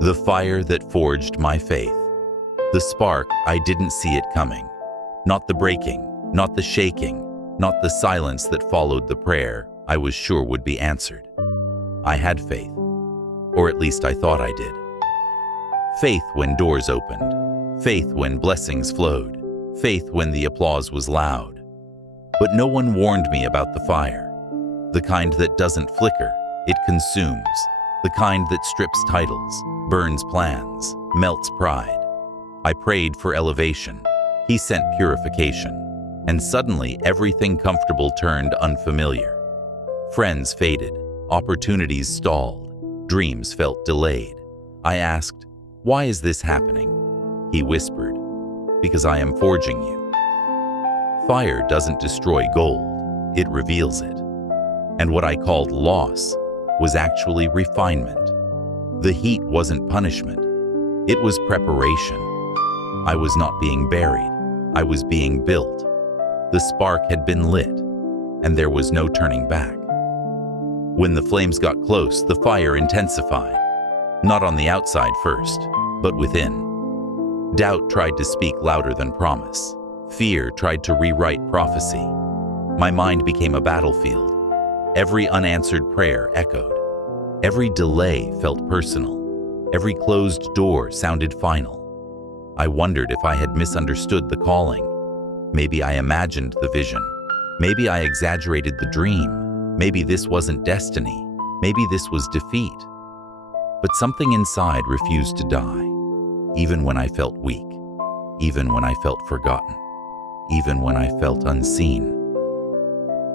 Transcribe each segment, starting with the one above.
The fire that forged my faith. The spark, I didn't see it coming. Not the breaking, not the shaking, not the silence that followed the prayer I was sure would be answered. I had faith, or at least I thought I did. Faith when doors opened, faith when blessings flowed, faith when the applause was loud. But no one warned me about the fire, the kind that doesn't flicker, it consumes, the kind that strips titles, burns plans, melts pride. I prayed for elevation. He sent purification. And suddenly everything comfortable turned unfamiliar. Friends faded, opportunities stalled, dreams felt delayed. I asked, "Why is this happening?" He whispered, "Because I am forging you." Fire doesn't destroy gold, it reveals it. And what I called loss was actually refinement. The heat wasn't punishment, it was preparation. I was not being buried, I was being built. The spark had been lit, and there was no turning back. When the flames got close, the fire intensified. Not on the outside first, but within. Doubt tried to speak louder than promise. Fear tried to rewrite prophecy. My mind became a battlefield. Every unanswered prayer echoed. Every delay felt personal. Every closed door sounded final. I wondered if I had misunderstood the calling. Maybe I imagined the vision. Maybe I exaggerated the dream. Maybe this wasn't destiny. Maybe this was defeat. But something inside refused to die, even when I felt weak, even when I felt forgotten, even when I felt unseen.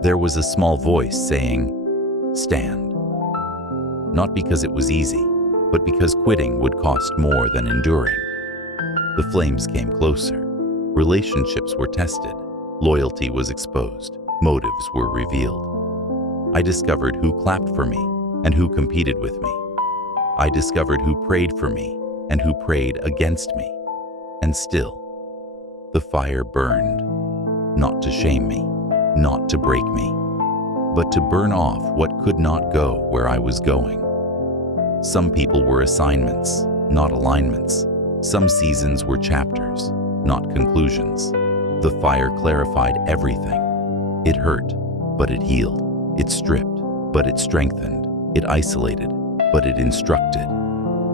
There was a small voice saying, "Stand." Not because it was easy, but because quitting would cost more than enduring. The flames came closer. Relationships were tested. Loyalty was exposed. Motives were revealed. I discovered who clapped for me and who competed with me. I discovered who prayed for me and who prayed against me. And still, the fire burned, not to shame me, not to break me, but to burn off what could not go where I was going. Some people were assignments, not alignments. Some seasons were chapters, not conclusions. The fire clarified everything. It hurt, but it healed. It stripped, but it strengthened. It isolated, but it instructed.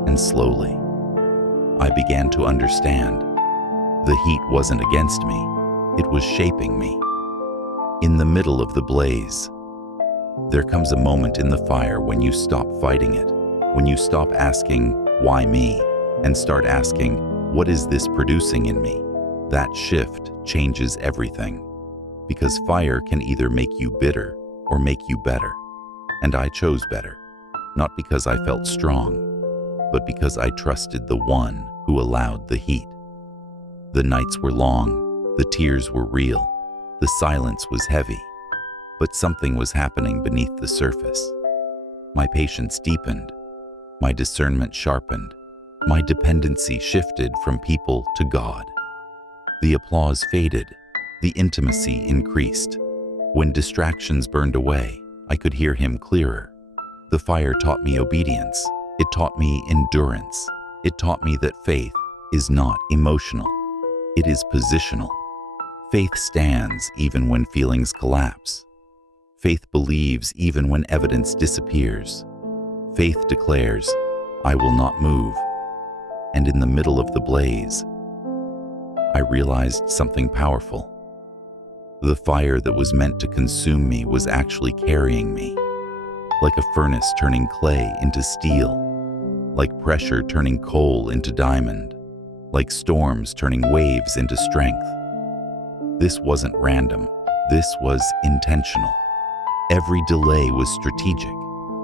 And slowly, I began to understand. The heat wasn't against me. It was shaping me. In the middle of the blaze, there comes a moment in the fire when you stop fighting it, when you stop asking, "Why me?" and start asking, "What is this producing in me?" That shift changes everything, because fire can either make you bitter or make you better. And I chose better, not because I felt strong, but because I trusted the one who allowed the heat. The nights were long, the tears were real, the silence was heavy, but something was happening beneath the surface. My patience deepened, my discernment sharpened, my dependency shifted from people to God. The applause faded, the intimacy increased. When distractions burned away, I could hear him clearer. The fire taught me obedience. It taught me endurance. It taught me that faith is not emotional. It is positional. Faith stands even when feelings collapse. Faith believes even when evidence disappears. Faith declares, "I will not move." And in the middle of the blaze, I realized something powerful. The fire that was meant to consume me was actually carrying me, like a furnace turning clay into steel, like pressure turning coal into diamond, like storms turning waves into strength. This wasn't random, this was intentional. Every delay was strategic,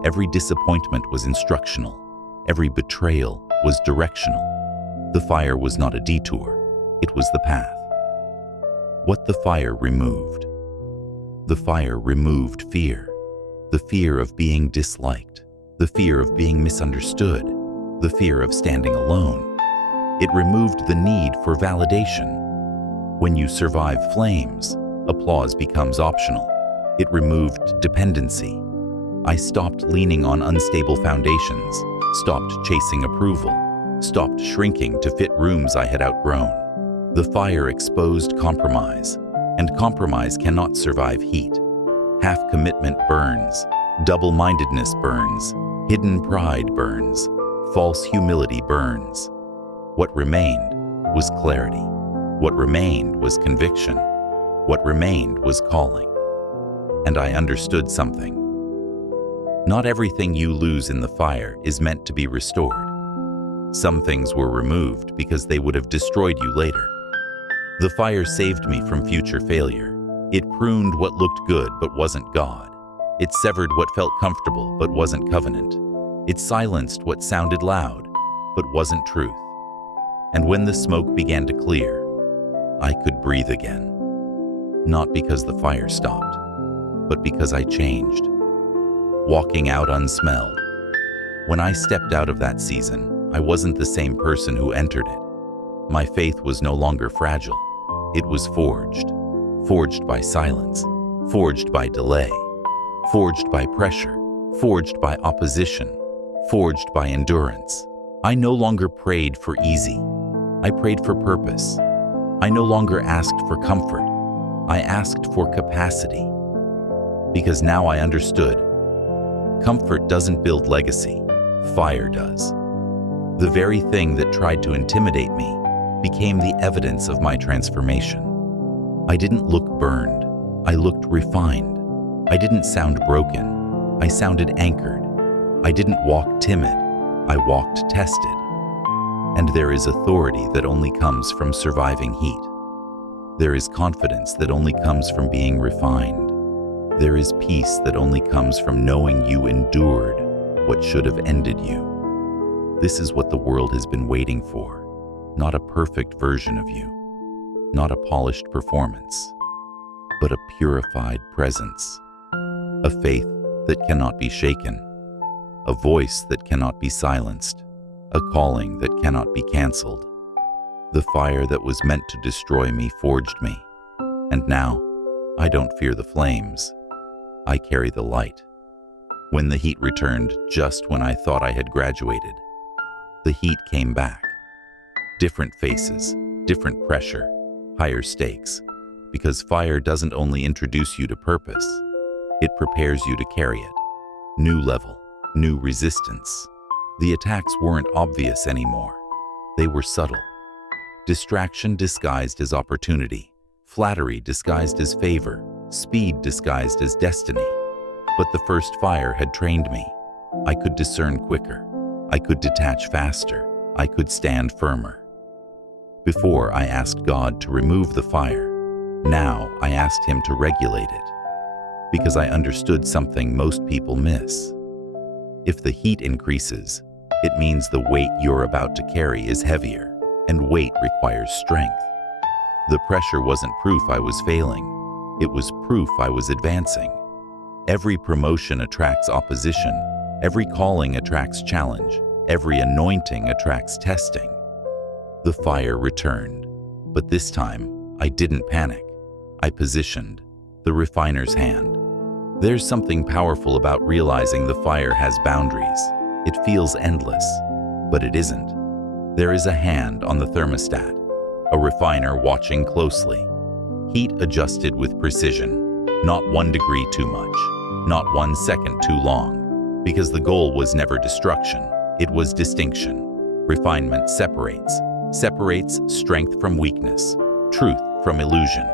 every disappointment was instructional, every betrayal was directional. The fire was not a detour, it was the path. What the fire removed. The fire removed fear. The fear of being disliked. The fear of being misunderstood. The fear of standing alone. It removed the need for validation. When you survive flames, applause becomes optional. It removed dependency. I stopped leaning on unstable foundations. stopped chasing approval, stopped shrinking to fit rooms I had outgrown. The fire exposed compromise, and compromise cannot survive heat. Half-commitment burns, double-mindedness burns, hidden pride burns, false humility burns. What remained was clarity. What remained was conviction. What remained was calling. And I understood something. Not everything you lose in the fire is meant to be restored. Some things were removed because they would have destroyed you later. The fire saved me from future failure. It pruned what looked good but wasn't God. It severed what felt comfortable but wasn't covenant. It silenced what sounded loud but wasn't truth. And when the smoke began to clear, I could breathe again. Not because the fire stopped, but because I changed. Walking out unsmelled. When I stepped out of that season, I wasn't the same person who entered it. My faith was no longer fragile. It was forged. Forged by silence. Forged by delay. Forged by pressure. Forged by opposition. Forged by endurance. I no longer prayed for easy. I prayed for purpose. I no longer asked for comfort. I asked for capacity. Because now I understood. Comfort doesn't build legacy. Fire does. The very thing that tried to intimidate me became the evidence of my transformation. I didn't look burned. I looked refined. I didn't sound broken. I sounded anchored. I didn't walk timid. I walked tested. And there is authority that only comes from surviving heat. There is confidence that only comes from being refined. There is peace that only comes from knowing you endured what should have ended you. This is what the world has been waiting for. Not a perfect version of you, not a polished performance, but a purified presence, a faith that cannot be shaken, a voice that cannot be silenced, a calling that cannot be canceled. The fire that was meant to destroy me forged me, and now I don't fear the flames. I carry the light. When the heat returned just when I thought I had graduated, the heat came back. Different faces, different pressure, higher stakes, because fire doesn't only introduce you to purpose, it prepares you to carry it. New level, new resistance. The attacks weren't obvious anymore. They were subtle. Distraction disguised as opportunity, flattery disguised as favor, speed disguised as destiny. But the first fire had trained me. I could discern quicker. I could detach faster. I could stand firmer. Before I asked God to remove the fire, now I asked Him to regulate it. Because I understood something most people miss. If the heat increases, it means the weight you're about to carry is heavier, and weight requires strength. The pressure wasn't proof I was failing. It was proof I was advancing. Every promotion attracts opposition. Every calling attracts challenge. Every anointing attracts testing. The fire returned, but this time I didn't panic. I positioned the refiner's hand. There's something powerful about realizing the fire has boundaries. It feels endless, but it isn't. There is a hand on the thermostat, a refiner watching closely. Heat adjusted with precision, not 1 degree too much, not 1 second too long, because the goal was never destruction, it was distinction. Refinement separates strength from weakness, truth from illusion,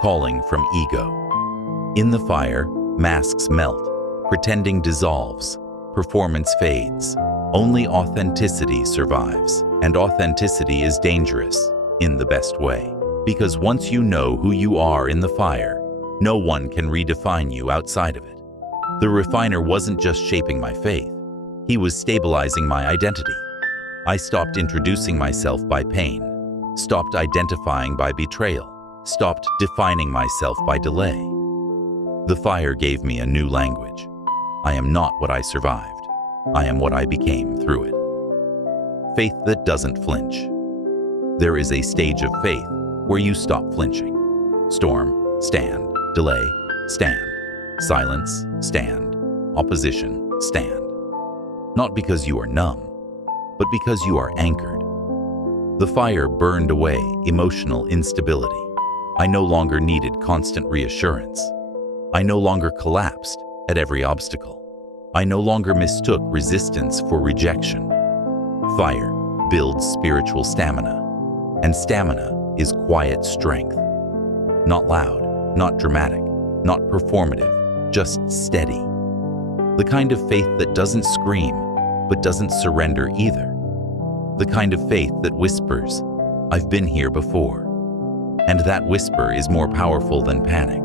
calling from ego. In the fire, masks melt, pretending dissolves, performance fades. Only authenticity survives, and authenticity is dangerous in the best way. Because once you know who you are in the fire, no one can redefine you outside of it. The refiner wasn't just shaping my faith, he was stabilizing my identity. I stopped introducing myself by pain, stopped identifying by betrayal, stopped defining myself by delay. The fire gave me a new language. I am not what I survived. I am what I became through it. Faith that doesn't flinch. There is a stage of faith where you stop flinching. Storm, stand. Delay, stand. Silence, stand. Opposition, stand. Not because you are numb, but because you are anchored. The fire burned away emotional instability. I no longer needed constant reassurance. I no longer collapsed at every obstacle. I no longer mistook resistance for rejection. Fire builds spiritual stamina, and stamina is quiet strength. Not loud, not dramatic, not performative, just steady. The kind of faith that doesn't scream, but doesn't surrender either. The kind of faith that whispers, "I've been here before." And that whisper is more powerful than panic.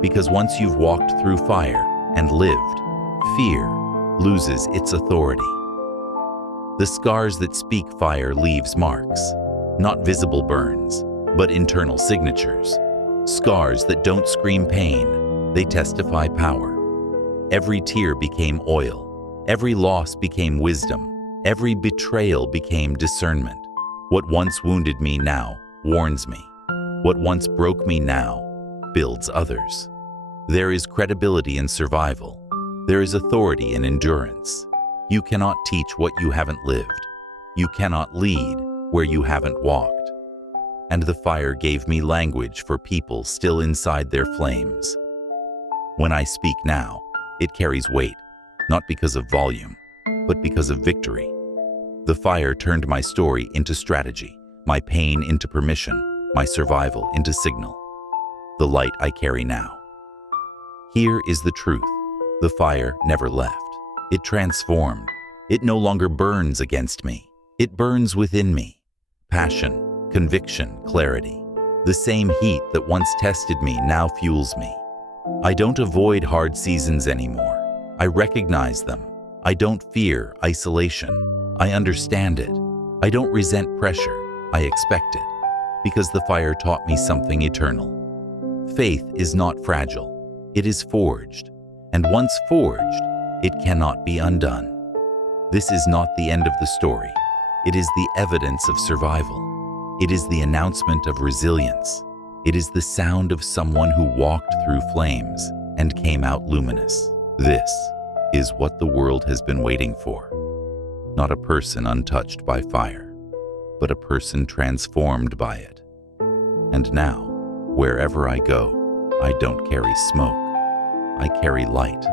Because once you've walked through fire and lived, fear loses its authority. The scars that speak fire leaves marks, not visible burns, but internal signatures. Scars that don't scream pain, they testify power. Every tear became oil. Every loss became wisdom. Every betrayal became discernment. What once wounded me now warns me. What once broke me now builds others. There is credibility in survival. There is authority in endurance. You cannot teach what you haven't lived. You cannot lead where you haven't walked. And the fire gave me language for people still inside their flames. When I speak now, it carries weight, not because of volume, but because of victory. The fire turned my story into strategy, my pain into permission, my survival into signal. The light I carry now. Here is the truth. The fire never left. It transformed. It no longer burns against me. It burns within me. Passion, conviction, clarity. The same heat that once tested me now fuels me. I don't avoid hard seasons anymore. I recognize them. I don't fear isolation. I understand it. I don't resent pressure. I expect it. Because the fire taught me something eternal. Faith is not fragile. It is forged. And once forged, it cannot be undone. This is not the end of the story. It is the evidence of survival. It is the announcement of resilience. It is the sound of someone who walked through flames and came out luminous. This is what the world has been waiting for. Not a person untouched by fire, but a person transformed by it. And now, wherever I go, I don't carry smoke. I carry light.